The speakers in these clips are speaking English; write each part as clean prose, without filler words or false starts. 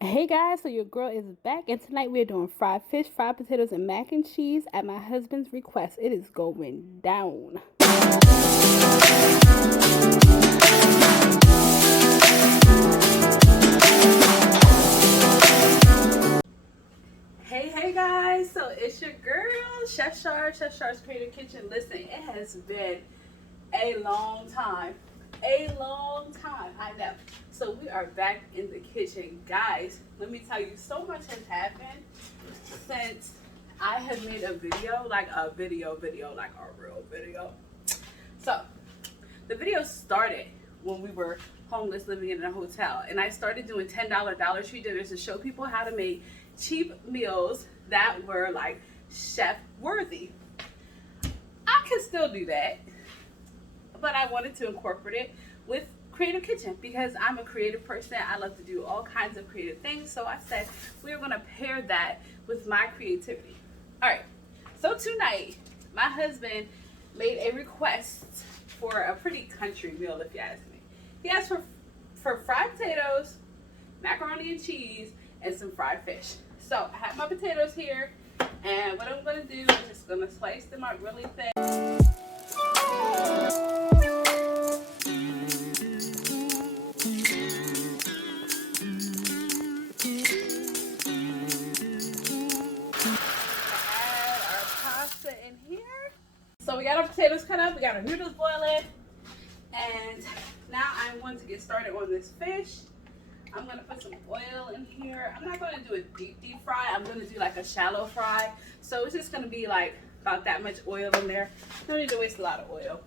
Hey guys, so your girl is back, and tonight we're doing fried fish, fried potatoes, and mac and cheese at my husband's request. It is going down. Hey guys, so it's your girl, Chef Shar's Creative Kitchen. Listen, it has been a long time. I know. So we are back in the kitchen. Guys, let me tell you, so much has happened since I have made a video, like a video, like a real video. So the video started when we were homeless living in a hotel, and I started doing $10 Dollar Tree dinners to show people how to make cheap meals that were like chef worthy. I can still do that, but I wanted to incorporate it with Creative Kitchen because I'm a creative person. I love to do all kinds of creative things. So I said we were going to pair that with my creativity. All right. So tonight, my husband made a request for a pretty country meal, if you ask me. He asked for fried potatoes, macaroni and cheese, and some fried fish. So I have my potatoes here, and what I'm going to do is just going to slice them up really thin. In here. So we got our potatoes cut up, we got our noodles boiling, and now I'm going to get started on this fish. I'm going to put some oil in here. I'm not going to do a deep fry. I'm going to do like a shallow fry. So it's just going to be like about that much oil in there. Don't need to waste a lot of oil.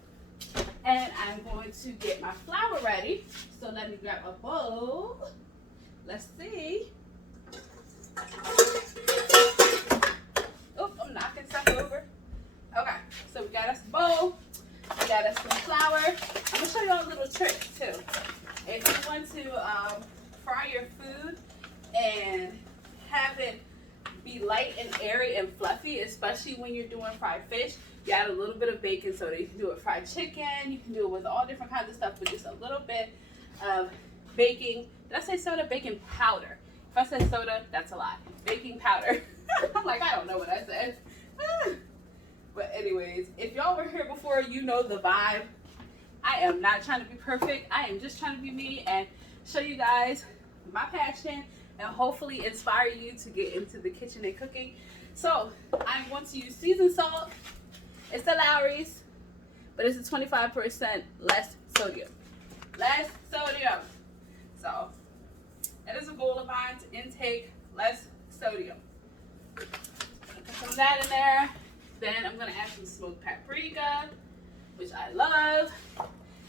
And I'm going to get my flour ready. So let me grab a bowl. Let's see. Oh, I'm knocking stuff over. Okay, so we got us a bowl, we got us some flour. I'm gonna show y'all a little trick too. If you want to fry your food and have it be light and airy and fluffy, especially when you're doing fried fish, you add a little bit of baking soda. You can do it with fried chicken, you can do it with all different kinds of stuff, but just a little bit of baking. Did I say soda? Baking powder. If I said soda, that's a lie. Baking powder. I'm like, I don't know what I said. But anyways, if y'all were here before, you know the vibe. I am not trying to be perfect. I am just trying to be me and show you guys my passion and hopefully inspire you to get into the kitchen and cooking. So I'm going to use seasoned salt. It's the Lowry's, but it's a 25% less sodium. Less sodium. So that is a goal of mine, to intake less sodium. Put some of that in there. Then I'm gonna add some smoked paprika, which I love.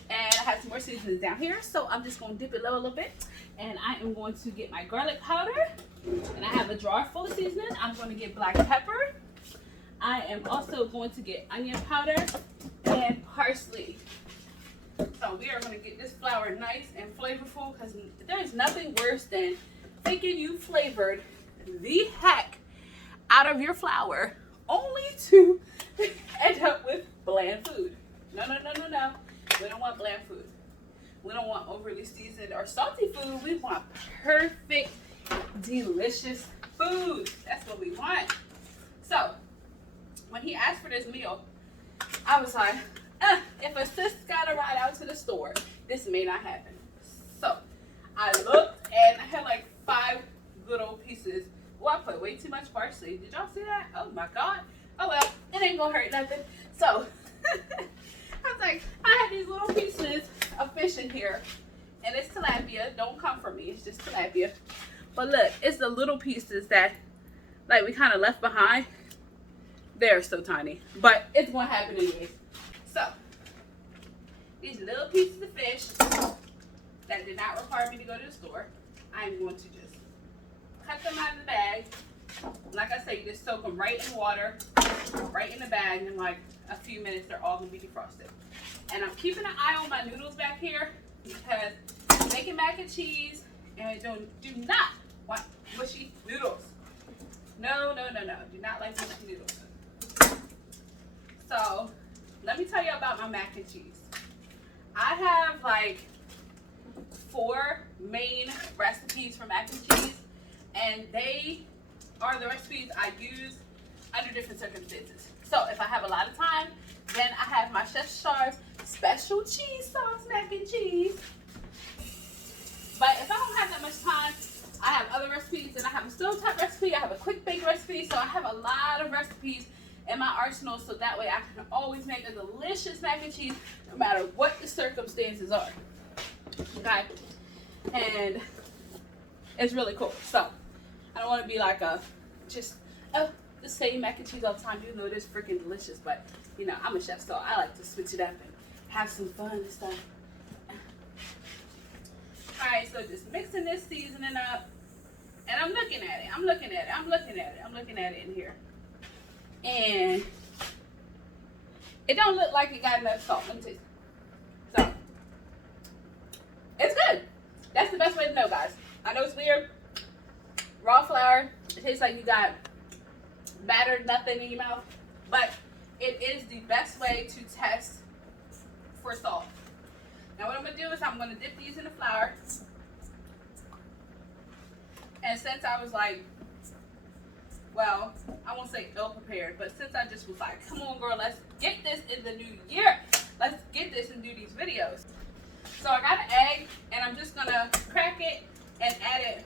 And I have some more seasonings down here, so I'm just gonna dip it low a little bit. And I am going to get my garlic powder. And I have a jar full of seasoning. I'm gonna get black pepper. I am also going to get onion powder and parsley. So we are gonna get this flour nice and flavorful, because there's nothing worse than thinking you flavored the heck out of your flour only to end up with bland food. No. We don't want bland food. We don't want overly seasoned or salty food. We want perfect, delicious food. That's what we want. So, when he asked for this meal, I was like, if a sis gotta ride out to the store, this may not happen. So, I looked and I had like 5 little pieces. Well, I put way too much parsley. Did y'all see that? Oh my God. Oh well, it ain't gonna hurt nothing. So, I was like, I had these little pieces of fish in here. And it's tilapia. Don't come for me. It's just tilapia. But look, it's the little pieces that like we kind of left behind. They're so tiny. But it's gonna happen anyways. So, these little pieces of fish that did not require me to go to the store, I'm going to just cut them out of the bag. Like I say, you just soak them right in water, right in the bag, and in like a few minutes they're all gonna be defrosted. And I'm keeping an eye on my noodles back here because I'm making mac and cheese, and I do not want mushy noodles. No. Do not like mushy noodles. So let me tell you about my mac and cheese. I have like 4 main recipes for mac and cheese. and they are the recipes I use under different circumstances. So if I have a lot of time, then I have my Chef Char's special cheese sauce mac and cheese. But if I don't have that much time, I have other recipes, and I have a stovetop recipe, I have a quick bake recipe, so I have a lot of recipes in my arsenal, so that way I can always make a delicious mac and cheese no matter what the circumstances are. Okay? And it's really cool. So I don't want to be like the same mac and cheese all the time, even though it is freaking delicious. But you know, I'm a chef, so I like to switch it up and have some fun and stuff. Alright, so just mixing this seasoning up. And I'm looking at it. I'm looking at it in here. And it don't look like it got enough salt. Let me taste it. So it's good. That's the best way to know, guys. I know it's weird. Raw flour. It tastes like you got battered nothing in your mouth. But it is the best way to test for salt. Now what I'm going to do is I'm going to dip these in the flour. And since I was like, well, I won't say ill-prepared, but since I just was like, come on girl, let's get this in the new year. Let's get this and do these videos. So I got an egg, and I'm just going to crack it and add it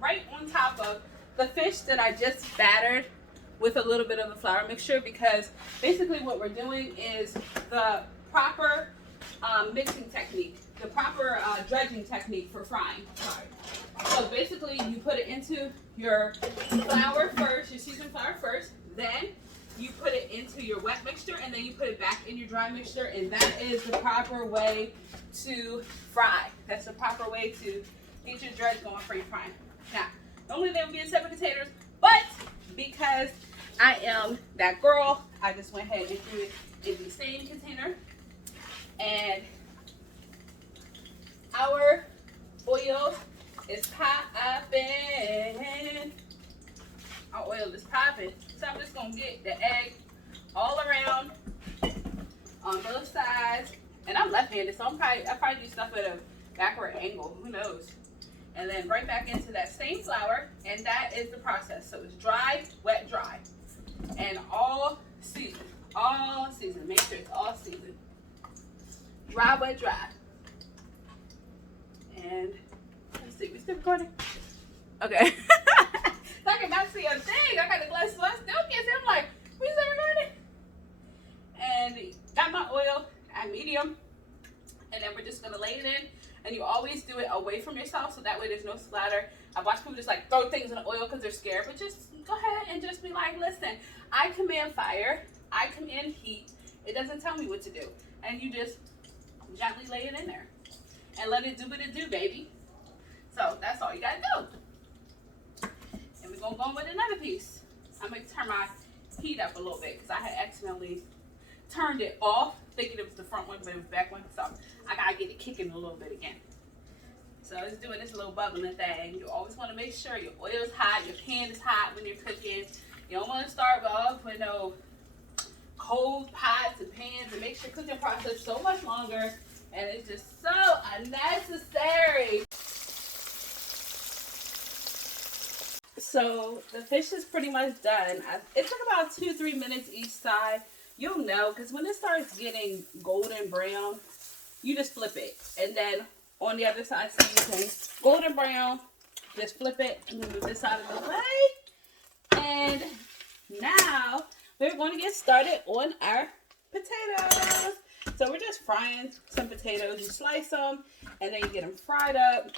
right on top of the fish that I just battered with a little bit of the flour mixture, because basically what we're doing is the proper mixing technique, the proper dredging technique for frying. So basically you put it into your flour first, your seasoned flour first, then you put it into your wet mixture, and then you put it back in your dry mixture, and that is the proper way to fry. That's the proper way to get your dredge going for your frying. Now, normally they would be in separate containers, but because I am that girl, I just went ahead and threw it in the same container. And our oil is popping. Our oil is popping. So I'm just gonna get the egg all around on both sides. And I'm left-handed, so I'll probably do stuff at a backward angle. Who knows? And then right back into that same flour, and that is the process. So it's dry, wet, dry, and all seasoned. All seasoned. Make sure it's all seasoned. Dry, wet, dry. And let's see, we still recording? Okay. I cannot see a thing. I got the glass, so I still can't see. I'm like, we still recording? And got my oil at medium. And then we're just gonna lay it in. And you always do it away from yourself, so that way there's no splatter. I watch people just like throw things in the oil because they're scared, but just go ahead and just be like, listen, I command fire, I command heat. It doesn't tell me what to do. And you just gently lay it in there and let it do what it do, baby. So that's all you gotta do. And we're gonna go with another piece. I'm gonna turn my heat up a little bit because I had accidentally turned it off thinking it was the front one, but it was the back one. So I gotta get it kicking a little bit again. So it's doing this little bubbling thing. You always want to make sure your oil is hot, your pan is hot when you're cooking. You don't want to start off with no cold pots and pans. It makes your cooking process so much longer, and it's just so unnecessary. So the fish is pretty much done. It took about 2-3 minutes each side. You'll know because when it starts getting golden brown, you just flip it, and then on the other side, same thing. Golden brown, just flip it and move this out of the way. And now we're going to get started on our potatoes. So we're just frying some potatoes. You slice them and then you get them fried up.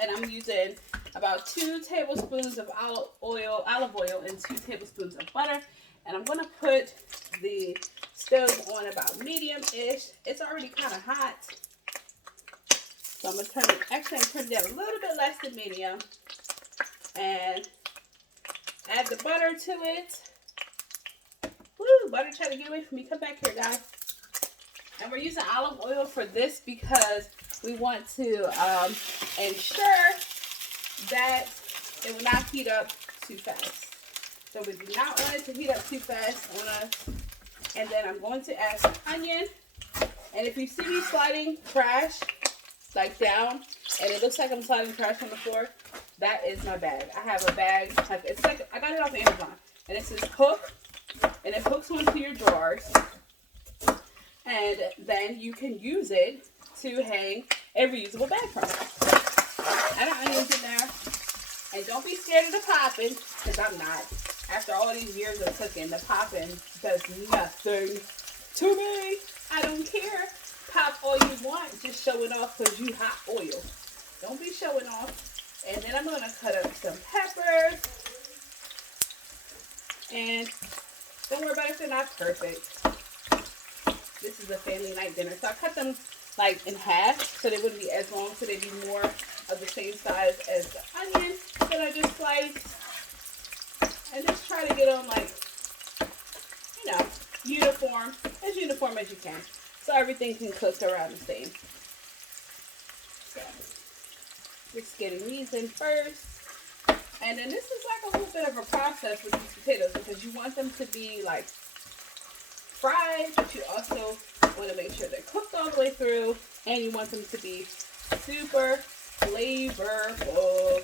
And I'm using about 2 tablespoons of olive oil and 2 tablespoons of butter. And I'm going to put the stove on about medium-ish. It's already kind of hot. So I'm going to turn it down a little bit less than medium. And add the butter to it. Woo, butter trying to get away from me. Come back here, guys. And we're using olive oil for this because we want to ensure that it will not heat up too fast. So we do not want it to heat up too fast on us. And then I'm going to add some onion. And if you see me sliding trash, like down, and it looks like I'm sliding trash on the floor, that is my bag. I have a bag, like it's like I got it off Amazon, and it's this hook, and it hooks onto your drawers, and then you can use it to hang a reusable bag from. Add our onions in there, and don't be scared of the popping, because I'm not. After all these years of cooking, the popping does nothing to me. I don't care. Pop all you want, just show it off because you hot oil. Don't be showing off. And then I'm going to cut up some peppers. And don't worry about if they're not perfect. This is a family night dinner. So I cut them like in half so they wouldn't be as long, so they'd be more of the same size as the onion that I just sliced. And just try to get them like, you know, uniform as you can. So everything can cook around the same. So just getting these in first. And then this is like a little bit of a process with these potatoes because you want them to be like fried, but you also want to make sure they're cooked all the way through, and you want them to be super flavorful.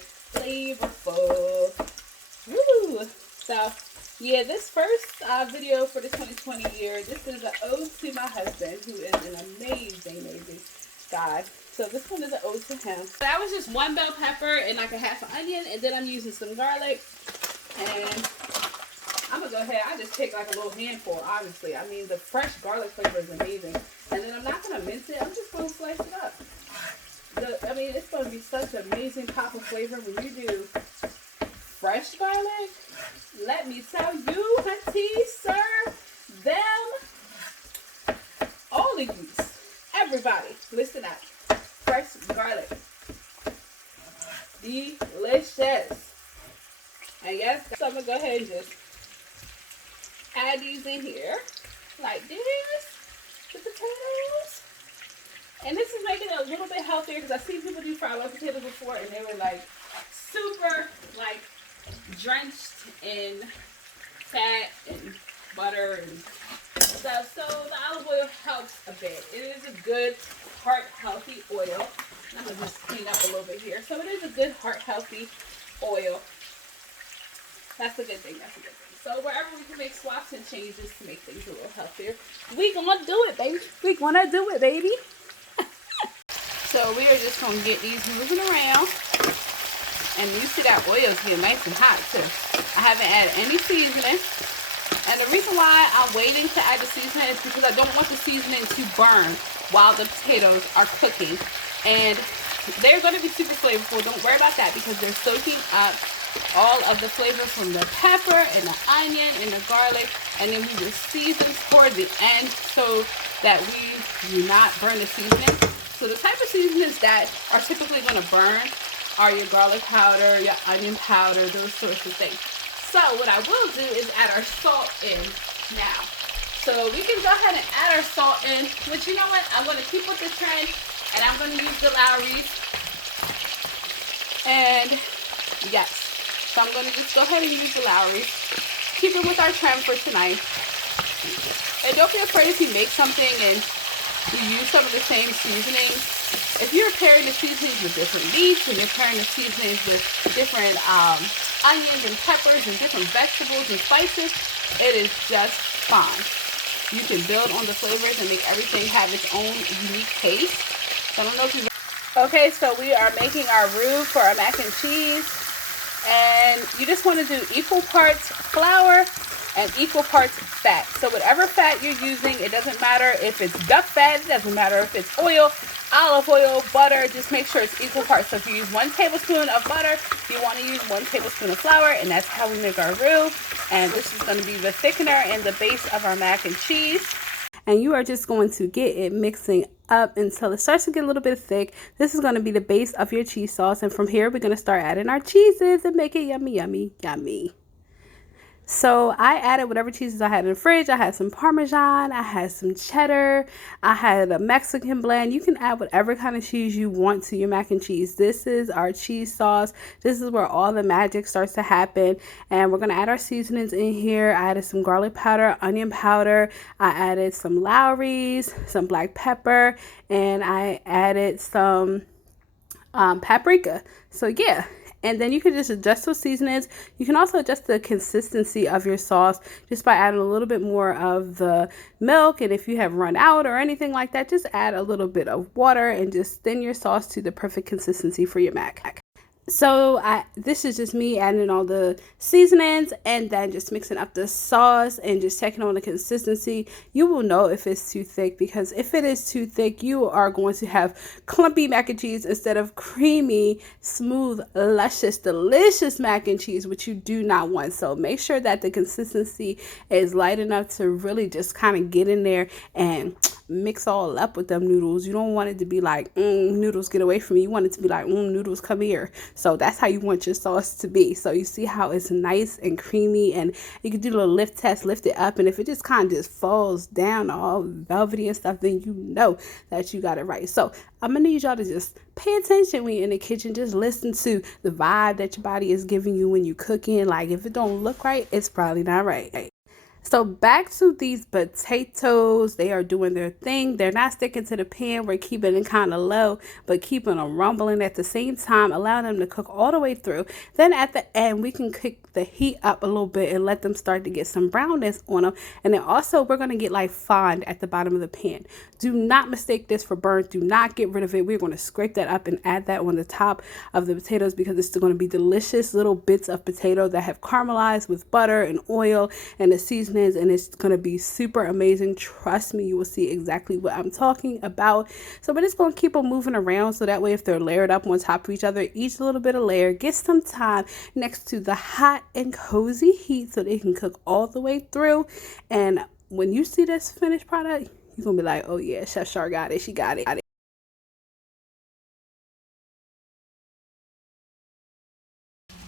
Woo! So yeah, this first video for the 2020 year, this is an ode to my husband, who is an amazing guy. So this one is an ode to him. So that was just one bell pepper and like a half an onion, and then I'm using some garlic. And I'm gonna go ahead. I just take like a little handful, obviously. I mean, the fresh garlic flavor is amazing. And then I'm not gonna mince it. I'm just gonna slice it up. I mean, it's gonna be such an amazing pop of flavor when you do fresh garlic. Let me tell you, auntie, sir, them, all of you, everybody, listen up. Fresh garlic, delicious. And yes, so I'm gonna go ahead and just add these in here, like this, the potatoes. And this is making it a little bit healthier because I've seen people do fried white potatoes before, and they were like super like drenched in fat and butter and stuff. So the olive oil helps a bit. It is a good heart healthy oil. I'm gonna just clean up a little bit here. So it is a good heart healthy oil. That's a good thing. That's a good thing. So wherever we can make swaps and changes to make things a little healthier, we gonna do it, baby. We gonna do it, baby. So we are just gonna get these moving around. And you see that oil is getting nice and hot too. I haven't added any seasoning. And the reason why I'm waiting to add the seasoning is because I don't want the seasoning to burn while the potatoes are cooking. And they're going to be super flavorful. Don't worry about that because they're soaking up all of the flavor from the pepper and the onion and the garlic. And then we will season toward the end so that we do not burn the seasoning. So the type of seasonings that are typically going to burn are your garlic powder, your onion powder, those sorts of things. So what I will do is add our salt in now. So we can go ahead and add our salt in, which you know what? I'm going to keep with the trend, and I'm going to use the Lowry's. And yes, so I'm going to just go ahead and use the Lowry's. Keep it with our trend for tonight. And don't be afraid if you make something and you use some of the same seasonings. If you're pairing the seasonings with different meats and you're pairing the seasonings with different onions and peppers and different vegetables and spices, it is just fine. You can build on the flavors and make everything have its own unique taste. So I don't know if you... Okay, so we are making our roux for our mac and cheese. And you just want to do equal parts flour and equal parts fat. So whatever fat you're using, it doesn't matter if it's duck fat, it doesn't matter if it's oil, olive oil, butter, just make sure it's equal parts. So if you use 1 tablespoon of butter, you want to use 1 tablespoon of flour, and that's how we make our roux. And this is going to be the thickener and the base of our mac and cheese. And you are just going to get it mixing up until it starts to get a little bit thick. This is going to be the base of your cheese sauce, and from here we're going to start adding our cheeses and make it yummy, yummy, yummy. So I added whatever cheeses I had in the fridge. I had some Parmesan, I had some cheddar, I had a Mexican blend. You can add whatever kind of cheese you want to your mac and cheese. This is our cheese sauce. This is where all the magic starts to happen. And we're going to add our seasonings in here. I added some garlic powder, onion powder. I added some Lowry's, some black pepper, and I added some paprika. So yeah. And then you can just adjust those seasonings. You can also adjust the consistency of your sauce just by adding a little bit more of the milk. And if you have run out or anything like that, just add a little bit of water and just thin your sauce to the perfect consistency for your mac. So this is just me adding all the seasonings and then just mixing up the sauce and just checking on the consistency. You will know if it's too thick, because if it is too thick, you are going to have clumpy mac and cheese instead of creamy, smooth, luscious, delicious mac and cheese, which you do not want. So make sure that the consistency is light enough to really just kind of get in there and mix all up with them noodles. You don't want it to be like, noodles get away from me. You want it to be like, noodles come here. So that's how you want your sauce to be. So you see how it's nice and creamy, and you can do a little lift test, lift it up, and if it just kind of just falls down all velvety and stuff, then you know that you got it right. So I'm gonna need y'all to just pay attention when you're in the kitchen. Just listen to the vibe that your body is giving you when you cooking. Like, if it don't look right, it's probably not right. So back to these potatoes. They are doing their thing. They're not sticking to the pan. We're keeping it kind of low, but keeping them rumbling at the same time, allowing them to cook all the way through. Then at the end, we can kick the heat up a little bit and let them start to get some brownness on them. And then also, we're going to get like fond at the bottom of the pan. Do not mistake this for burnt. Do not get rid of it. We're going to scrape that up and add that on the top of the potatoes, because it's going to be delicious little bits of potato that have caramelized with butter and oil and the seasoning, and it's going to be super amazing. Trust me, you will see exactly what I'm talking about. So we're just going to keep them moving around, so that way if they're layered up on top of each other, each little bit of layer gets some time next to the hot and cozy heat so they can cook all the way through. And when you see this finished product, you're going to be like, oh yeah, Chef Shar got it. She got it. All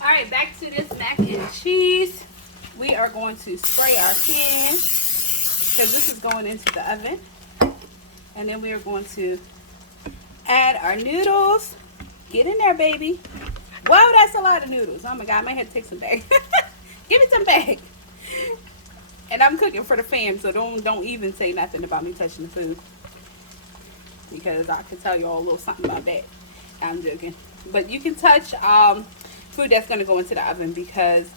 right, back to this mac and cheese. We are going to spray our pan, because this is going into the oven. And then we are going to add our noodles. Get in there, baby. Whoa, that's a lot of noodles. Oh my God, I might have to take some back. Give me some back. And I'm cooking for the fam, so don't even say nothing about me touching the food, because I can tell you all a little something about that. I'm joking. But you can touch food that's going to go into the oven, because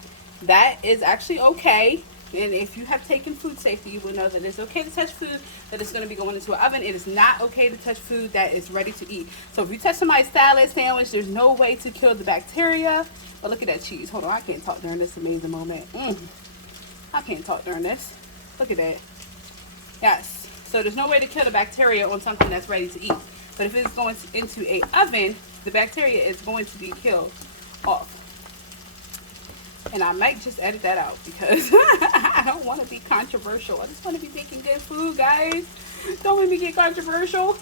that is actually okay. And if you have taken food safety, you will know that it's okay to touch food that is going to be going into an oven. It is not okay to touch food that is ready to eat. So if you touch somebody's salad, sandwich, there's no way to kill the bacteria. But look at that cheese. Hold on, I can't talk during this amazing moment. I can't talk during this. Look at that. Yes. So there's no way to kill the bacteria on something that's ready to eat. But if it's going into an oven, the bacteria is going to be killed off. And I might just edit that out, because I don't want to be controversial. I just want to be making good food, guys. Don't make me get controversial.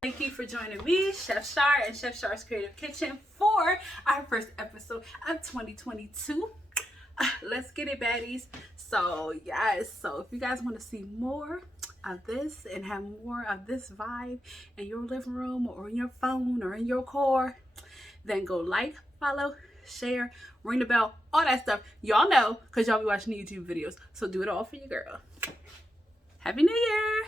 Thank you for joining me, Chef Shar, and Chef Shar's Creative Kitchen for our first episode of 2022. Let's get it, baddies. So yes, so if you guys want to see more of this and have more of this vibe in your living room or in your phone or in your car, then go like, follow, share, ring the bell, all that stuff. Y'all know, because y'all be watching the YouTube videos. So do it all for your girl. Happy New Year!